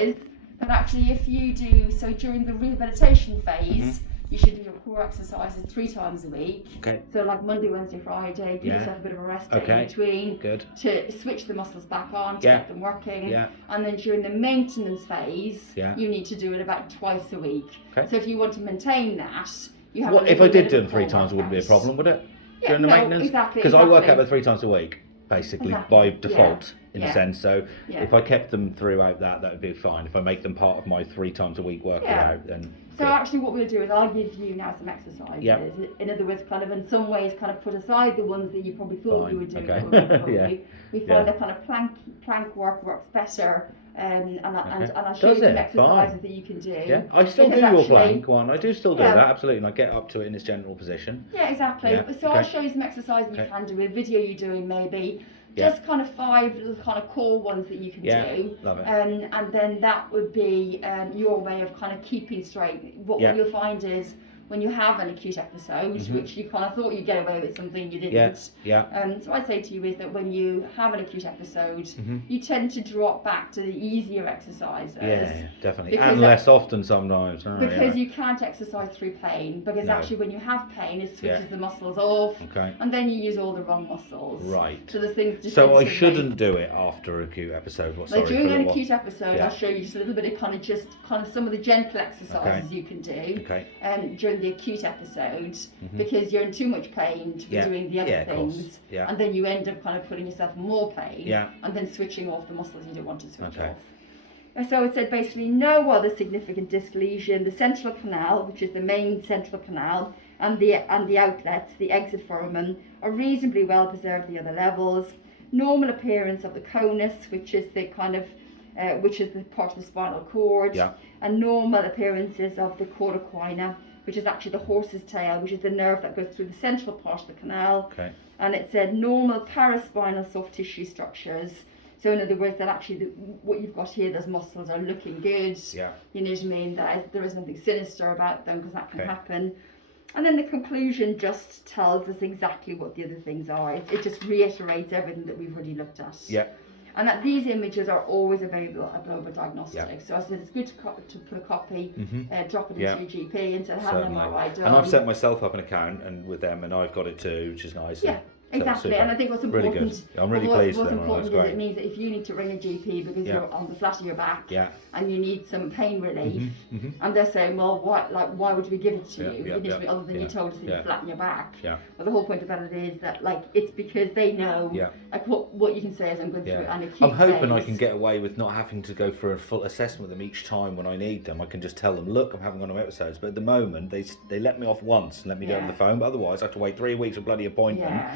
is that actually if you do, so during the rehabilitation phase, you should do your core exercises 3 times a week. Okay. So like Monday, Wednesday, Friday, give yourself a bit of a rest day in between. Good. To switch the muscles back on, to get them working. Yeah. And then during the maintenance phase, Yeah. you need to do it about twice a week. Okay. So if you want to maintain that, you have What if I did do them 3 times? It wouldn't be a problem, would it? Yeah, during the maintenance? Exactly. Because I work out about 3 times a week, basically, by default, in a sense. So if I kept them throughout that would be fine. If I make them part of my 3 times a week workout, then. So actually what we'll do is I'll give you now some exercises. In other words, kind of in some ways kind of put aside the ones that you probably thought you were doing. We find that kind of plank work works better. And I'll show you some exercises that you can do. Yeah, I still do your plank one. I do still do that, absolutely. And I get up to it in its general position. Yeah, exactly. Yeah. So I'll show you some exercises you can do, a video you're doing maybe. Just kind of 5 little kind of core ones that you can do. Love it. And then that would be your way of kind of keeping straight. What you'll find is when you have an acute episode, which you kind of thought you'd get away with something, you didn't. So I'd say to you is that when you have an acute episode, you tend to drop back to the easier exercises. Yeah, definitely. And less often sometimes. Because you can't exercise through pain, because actually when you have pain, it switches the muscles off, and then you use all the wrong muscles. Right. So the things. So I shouldn't do it after an acute episode. During an acute episode, I'll show you just a little bit of kind of some of the gentle exercises you can do. During the acute episode, because you're in too much pain to be doing the other things, and then you end up kind of putting yourself in more pain, and then switching off the muscles you don't want to switch off. So it said basically no other significant disc lesion. The central canal, which is the main central canal, and the outlets, the exit foramen, are reasonably well preserved at the other levels. Normal appearance of the conus, which is the kind of which is the part of the spinal cord, and normal appearances of the cauda equina, which is actually the horse's tail, which is the nerve that goes through the central part of the canal. And it said normal paraspinal soft tissue structures. So in other words, that actually what you've got here, those muscles are looking good. You know what I mean? There is nothing sinister about them, because that can happen. And then the conclusion just tells us exactly what the other things are. It just reiterates everything that we've already looked at. And that these images are always available at Global Diagnostics. So I said it's good to put a copy, drop it into your GP and say, have an MRI done. And I've set myself up an account and with them, and I've got it too, which is nice. Exactly, and I think what's important, really good. I'm really pleased with them. What's important is it means that if you need to ring a GP because you're on the flat of your back and you need some pain relief, and they're saying, well, why would we give it to you? Other than you told us that you flatten your back. But the whole point about it is that it's because they know what you can say is I'm going through an acute I'm hoping phase. I can get away with not having to go for a full assessment with them each time when I need them. I can just tell them, look, I'm having one of my episodes. But at the moment, they let me off once and let me do it on the phone. But otherwise, I have to wait 3 weeks for a bloody appointment.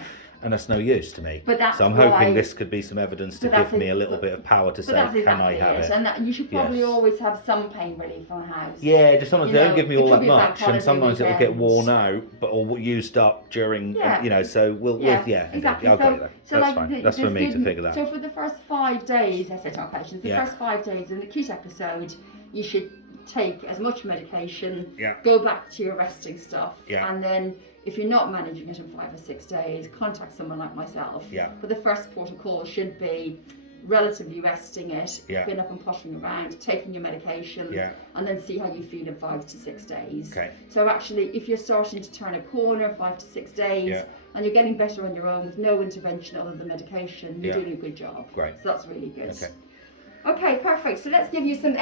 And that's no use to me. So I'm hoping this could be some evidence to give me a little bit of power to say, can I have it? And you should probably always have some pain relief on the house. Yeah, just sometimes they don't give me all that much, and sometimes it'll get worn out, or used up during, so exactly. I'll go there. That's fine. That's for me to figure that out. So for the first 5 days, I said to our patients, the first 5 days in the acute episode, you should take as much medication, go back to your resting stuff, and then if you're not managing it in 5 or 6 days, contact someone like myself. But the first port of call should be relatively resting it, getting up and pottering around, taking your medication, and then see how you feel in 5 to 6 days. So actually, if you're starting to turn a corner 5 to 6 days, and you're getting better on your own with no intervention other than medication, you're doing a good job. So that's really good. Okay, perfect. So let's give you some